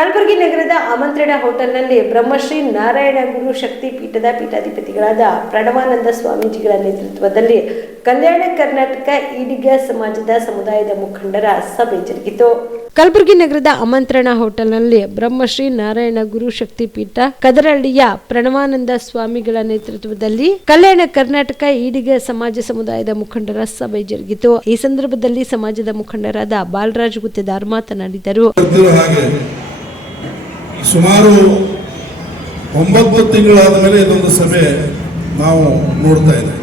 ಕಲಬುರಗಿ ನಗರದ ಆಮಂತ್ರಣ ಹೋಟೆಲ್ನಲ್ಲಿ ಬ್ರಹ್ಮಶ್ರೀ ನಾರಾಯಣ ಗುರು ಶಕ್ತಿ ಪೀಠದ ಪೀಠಾಧಿಪತಿಗಳಾದ ಪ್ರಣವಾನಂದ ಸ್ವಾಮೀಜಿಗಳ ನೇತೃತ್ವದಲ್ಲಿ ಕಲ್ಯಾಣ ಕರ್ನಾಟಕ ಈಡಿಗ ಸಮಾಜದ ಸಮುದಾಯದ ಮುಖಂಡರ ಸಭೆ ಜರುಗಿತು. ಕಲಬುರಗಿ ನಗರದ ಆಮಂತ್ರಣ ಹೋಟೆಲ್ನಲ್ಲಿ ಬ್ರಹ್ಮಶ್ರೀ ನಾರಾಯಣ ಗುರು ಶಕ್ತಿ ಪೀಠ ಕದರಹಳ್ಳಿಯ ಪ್ರಣವಾನಂದ ಸ್ವಾಮಿಗಳ ನೇತೃತ್ವದಲ್ಲಿ ಕಲ್ಯಾಣ ಕರ್ನಾಟಕ ಈಡಿಗ ಸಮಾಜ ಸಮುದಾಯದ ಮುಖಂಡರ ಸಭೆ ಜರುಗಿತು. ಈ ಸಂದರ್ಭದಲ್ಲಿ ಸಮಾಜದ ಮುಖಂಡರಾದ ಬಾಲರಾಜ್ ಗುತ್ತೇದಾರ್ ಮಾತನಾಡಿದರು. ಸುಮಾರು ಒಂಬತ್ತು ತಿಂಗಳಾದ ಮೇಲೆ ಇದೊಂದು ಸಭೆ ನಾವು ನೋಡ್ತಾ ಇದ್ದೇವೆ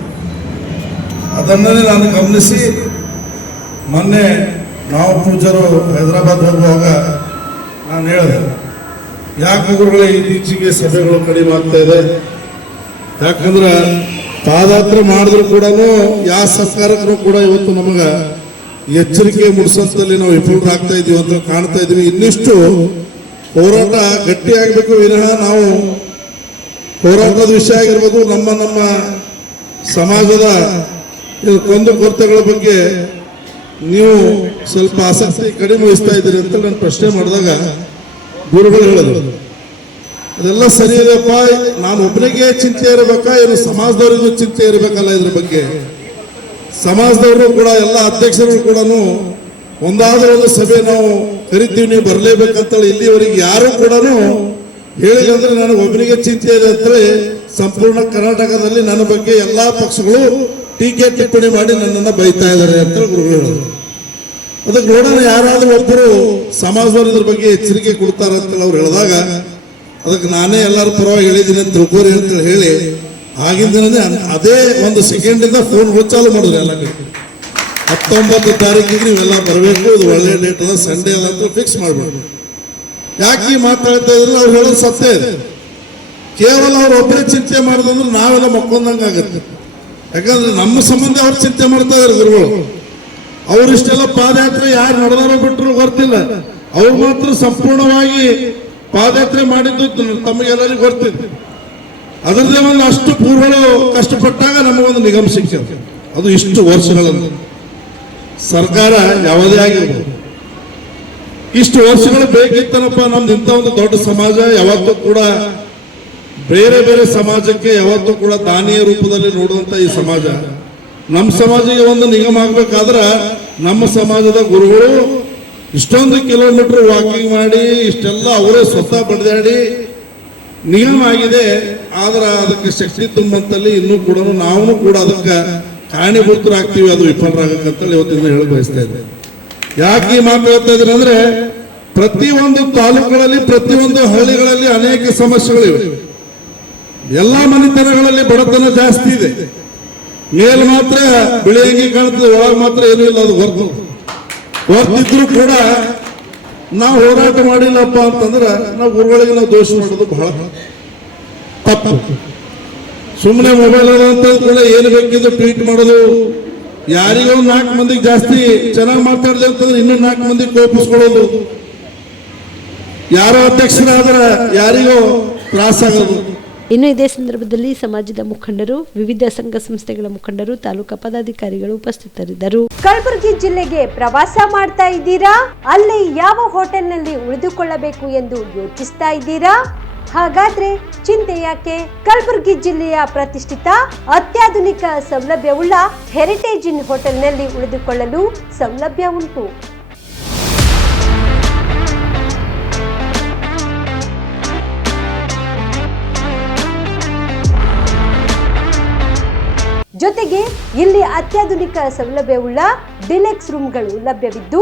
ಅದನ್ನೇ ನಾನು ಗಮನಿಸಿ, ಮೊನ್ನೆ ನಾವು ಪೂಜರು ಹೈದರಾಬಾದ್ ಹೋಗುವಾಗ ನಾನು ಹೇಳಿದೆ, ಯಾಕೆ ಗುರುಗಳೇ ಇತ್ತೀಚೆಗೆ ಸಭೆಗಳು ಕಡಿಮೆ ಆಗ್ತಾ ಇದೆ? ಯಾಕಂದ್ರೆ ಪಾದಯಾತ್ರೆ ಮಾಡಿದ್ರು ಕೂಡ ಯಾವ ಸರ್ಕಾರಕ್ಕೂ ಕೂಡ ಇವತ್ತು ನಮಗೆ ಎಚ್ಚರಿಕೆ ಮೂಡಿಸೋಂಥಲ್ಲಿ ನಾವು ವಿಫಲರಾಗ್ತಾ ಇದ್ದೀವಿ ಅಂತ ಕಾಣ್ತಾ ಇದ್ದೀವಿ ಇನ್ನಿಷ್ಟು ಹೋರಾಟ ಗಟ್ಟಿಯಾಗಬೇಕು ವಿನಃ ನಾವು ಹೋರಾಟದ ವಿಷಯ ಆಗಿರ್ಬೋದು ನಮ್ಮ ನಮ್ಮ ಸಮಾಜದ ಕೊಂದು ಕೊರತೆಗಳ ಬಗ್ಗೆ ನೀವು ಸ್ವಲ್ಪ ಆಸಕ್ತಿ ಕಡಿಮೆ ವಹಿಸ್ತಾ ಇದ್ದೀರಿ ಅಂತ ನಾನು ಪ್ರಶ್ನೆ ಮಾಡಿದಾಗ ಗುರುಗಳು ಹೇಳಿದ್ರು ಅದೆಲ್ಲ ಸರಿ ಇದೆಯಪ್ಪ ನಾನು ಒಬ್ಬನಿಗೆ ಚಿಂತೆ ಇರಬೇಕಾ ಏನು ಸಮಾಜದವರಿಗೂ ಚಿಂತೆ ಇರಬೇಕಲ್ಲ ಇದ್ರ ಬಗ್ಗೆ. ಸಮಾಜದವರು ಕೂಡ, ಎಲ್ಲ ಅಧ್ಯಕ್ಷರು ಕೂಡ ಒಂದಾದ ಒಂದು ಸಭೆ ನಾವು ಕರಿತೀವಿ, ನೀವು ಬರಲೇಬೇಕಂತೇಳಿ ಇಲ್ಲಿವರೆಗೆ ಯಾರು ಕೂಡ ಹೇಳಿದ್ರೆ ನನಗೆ ಒಬ್ಬನಿಗೆ ಚಿಂತೆ ಇದೆ ಅಂತೇಳಿ ಸಂಪೂರ್ಣ ಕರ್ನಾಟಕದಲ್ಲಿ ನನ್ನ ಬಗ್ಗೆ ಎಲ್ಲಾ ಪಕ್ಷಗಳು ಟೀಕೆ ಟಿಪ್ಪಣಿ ಮಾಡಿ ನನ್ನನ್ನು ಬೈತಾ ಇದ್ದಾರೆ ಅಂತ ಗುರುಗಳು ಹೇಳಿದ್ರು ಅದಕ್ಕೆ ನೋಡೋಣ, ಯಾರಾದ್ರೂ ಒಬ್ಬರು ಸಮಾಜವಾದದ್ರ ಬಗ್ಗೆ ಎಚ್ಚರಿಕೆ ಕೊಡ್ತಾರ ಅಂತೇಳಿ ಅವ್ರು ಹೇಳಿದಾಗ, ಅದಕ್ಕೆ ನಾನೇ ಎಲ್ಲರ ಪರವಾಗಿ ಹೇಳಿದ್ದೀನಿ ಅಂತ ತಿಳ್ಕೋರಿ ಅಂತೇಳಿ ಹೇಳಿ ಆಗಿಂದ ಅದೇ ಒಂದು ಸೆಕೆಂಡಿಂದ ಫೋನ್ ಚಾಲು ಮಾಡಿದ್ರು ಎಲ್ಲ ಕಡೆ. ಹತ್ತೊಂಬತ್ತು ತಾರೀಕಿಗೆ ನೀವೆಲ್ಲ ಬರಬೇಕು ಇದು ಒಳ್ಳೆ ಡೇಟ್ ಅದ ಸಂಡೇ ಅಲ್ಲ ಅಂತ ಫಿಕ್ಸ್ ಮಾಡಬೇಕು. ಯಾಕೆ ಈ ಮಾತಾಡ್ತಾ ಇದ್ರೆ ಅವ್ರು ಹೇಳೋದು ಸತ್ಯ ಇದೆ. ಕೇವಲ ಅವ್ರು ಒಬ್ಬರೇ ಚಿಂತೆ ಮಾಡಿದಂದ್ರೆ ನಾವೆಲ್ಲ ಮಕ್ಕೊಂದಂಗೆ ಆಗುತ್ತೆ. ಯಾಕಂದ್ರೆ ನಮ್ಮ ಸಂಬಂಧ ಅವ್ರು ಚಿಂತೆ ಮಾಡ್ತಾ ಇದ್ದಾರೆ ಗುರುಗಳು. ಅವರಿಷ್ಟೆಲ್ಲ ಪಾದಯಾತ್ರೆ ಯಾರು ನಡೆದಾರೋ ಬಿಟ್ಟರು ಗೊತ್ತಿಲ್ಲ. ಅವ್ರು ಮಾತ್ರ ಸಂಪೂರ್ಣವಾಗಿ ಪಾದಯಾತ್ರೆ ಮಾಡಿದ್ದು ತಮಗೆಲ್ಲರಿಗೂ ಗೊತ್ತಿತ್ತು ಅದರದೇ ಒಂದು ಅಷ್ಟು ಪೂರ್ವಗಳು ಕಷ್ಟಪಟ್ಟಾಗ ನಮಗೊಂದು ನಿಗಮ ಸಿಕ್ಕಿದೆ. ಅದು ಇಷ್ಟು ವರ್ಷಗಳಲ್ಲಿ ಸರ್ಕಾರ ಯಾವುದೇ ಆಗಿರ್ಬೋದು. ಇಷ್ಟು ವರ್ಷಗಳು ಬೇಕಿತ್ತನಪ್ಪ ನಮ್ದು ಇಂಥ ಒಂದು ದೊಡ್ಡ ಸಮಾಜ, ಯಾವತ್ತೂ ಕೂಡ ಬೇರೆ ಬೇರೆ ಸಮಾಜಕ್ಕೆ ಯಾವತ್ತೂ ಕೂಡ ದಾನಿಯ ರೂಪದಲ್ಲಿ ನೋಡುವಂತ ಈ ಸಮಾಜ. ನಮ್ಮ ಸಮಾಜಕ್ಕೆ ಒಂದು ನಿಗಮ ಆಗ್ಬೇಕಾದ್ರೆ ನಮ್ಮ ಸಮಾಜದ ಗುರುಗಳು ಇಷ್ಟೊಂದು ಕಿಲೋಮೀಟರ್ ವಾಕಿಂಗ್ ಮಾಡಿ, ಇಷ್ಟೆಲ್ಲ ಅವರೇ ಸ್ವತಃ ಪಡೆದಾಡಿ ನಿಗಮ ಆಗಿದೆ ಆದ್ರೆ ಅದಕ್ಕೆ ಶಕ್ತಿ ತುಂಬಂತಲ್ಲಿ ಇನ್ನೂ ಕೂಡ ನಾವು ಕೂಡ ಅದಕ್ಕೆ ಕಾರಣೀಭೂತರಾಗ್ತೀವಿ ಅದು ವಿಫಲರಾಗಕ್ಕಂತೇಳಿ ಇವತ್ತಿಂದ ಹೇಳಿ ಬಯಸ್ತಾ ಇದ್ದೆ. ಯಾಕೆ ಈ ಮಾತು ಹೇಳ್ತಾ ಇದ್ದೀನಿ ಅಂದ್ರೆ, ಪ್ರತಿಯೊಂದು ತಾಲೂಕುಗಳಲ್ಲಿ, ಪ್ರತಿಯೊಂದು ಹಳ್ಳಿಗಳಲ್ಲಿ ಅನೇಕ ಸಮಸ್ಯೆಗಳಿವೆ. ಎಲ್ಲಾ ಮನೆತನಗಳಲ್ಲಿ ಬಡತನ ಜಾಸ್ತಿ ಇದೆ. ಮೇಲ್ ಮಾತ್ರ ಬಿಳಿ ಅಂಗಿ ಕಾಣ್ತದೆ, ಒಳಗೆ ಮಾತ್ರ ಏನೂ ಇಲ್ಲ, ಅದು ಹೊರತು ಹೊರತಿದ್ರು ಕೂಡ ನಾವು ಹೋರಾಟ ಮಾಡಿಲ್ಲಪ್ಪ ಅಂತಂದ್ರೆ, ನಾವು ಊರುಗಳಿಗೆ ನಾವು ದೋಷ ಮಾಡೋದು ಬಹಳ ತಪ್ಪು. ಸುಮ್ಮನೆ ಮೊಬೈಲ್ ಅಂತ ಕೂಡ ಏನು ಬೇಕಿದ್ರು ಟ್ವೀಟ್ ಮಾಡೋದು. ಯಾರಿಗೋ ನಾಲ್ಕು ಮಂದಿಗೆ ಜಾಸ್ತಿ ಚೆನ್ನಾಗಿ ಮಾತಾಡಿದೆ ಅಂತಂದ್ರೆ ಇನ್ನೂ ನಾಲ್ಕು ಮಂದಿ ಕೋಪಿಸ್ಕೊಳ್ಳೋದು. ಯಾರೋ ಅಧ್ಯಕ್ಷರಾದ್ರೆ ಯಾರಿಗೋ ತ್ರಾಸಾಗೋದು ಇನ್ನು ಇದೇ ಸಂದರ್ಭದಲ್ಲಿ ಸಮಾಜದ ಮುಖಂಡರು ವಿವಿಧ ಸಂಘ ಸಂಸ್ಥೆಗಳ ಮುಖಂಡರು ತಾಲೂಕಾ ಪದಾಧಿಕಾರಿಗಳು ಉಪಸ್ಥಿತರಿದ್ದರು. ಕಲಬುರಗಿ ಜಿಲ್ಲೆಗೆ ಪ್ರವಾಸ ಮಾಡ್ತಾ ಇದ್ದೀರಾ? ಅಲ್ಲಿ ಯಾವ ಹೋಟೆಲ್ನಲ್ಲಿ ಉಳಿದುಕೊಳ್ಳಬೇಕು ಎಂದು ಯೋಚಿಸ್ತಾ ಇದ್ದೀರಾ? ಹಾಗಾದ್ರೆ ಚಿಂತೆ ಯಾಕೆ? ಕಲಬುರಗಿ ಜಿಲ್ಲೆಯ ಪ್ರತಿಷ್ಠಿತ ಅತ್ಯಾಧುನಿಕ ಸೌಲಭ್ಯವುಳ್ಳ ಹೆರಿಟೇಜ್ ಇನ್ ಹೋಟೆಲ್ನಲ್ಲಿ ಉಳಿದುಕೊಳ್ಳಲು ಸೌಲಭ್ಯ ಉಂಟು. ಜೊತೆಗೆ ಇಲ್ಲಿ ಅತ್ಯಾಧುನಿಕ ಸೌಲಭ್ಯವುಳ್ಳ ಡಿಲೆಕ್ಸ್ ರೂಮ್ಗಳು ಲಭ್ಯವಿದ್ದು